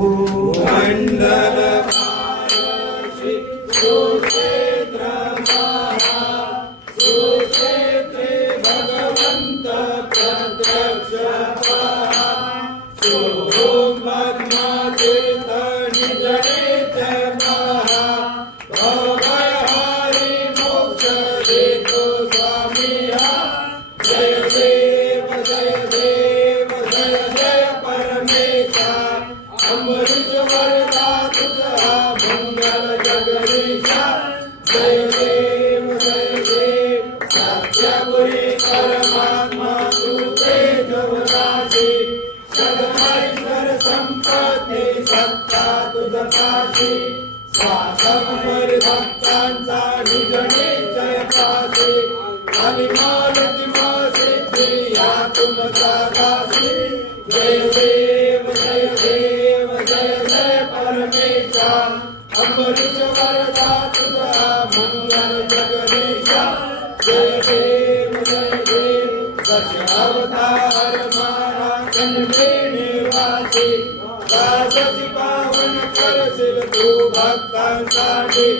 मंडलकारशी सुक्षेत्र महा सुक्षेत्रे भगवंत प्रत्यक्ष पहा सोम पद्मातीर्थ निजनेत महा भवभय हरि मोक्ष देतो स्वामी हा जय देव जय देव जय जय परमेशा अमृत वरदा तुझा मंगल जगदीशा जय देव सत्यपुरी परमात्मा तुझे जवदासी सदमैश्वर संपत्ती सत्ता तुझ पाशी स्वासंवर भक्तांचा निजने जय पाशी अनिमालती सिद्धी या तुमचा दासी जय देव जय देव जय जय परमेशा अमृत वरदा तुझा मंगल जगदीशा जय देव दशावतार मारा कंडे निवासी दासी पावन करशील तू भक्तांसाठी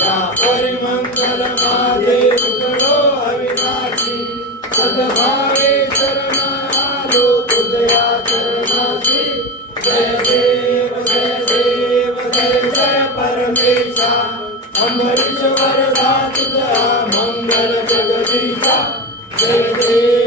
या परिमंगल माझे उजळो अविनाशी सद्भावे शरण आलो तुझ्या चरणाशी जय देव जय देव जय जय परमेशा अमरीश वरदा तुझा मंगल जगदीशा जय देव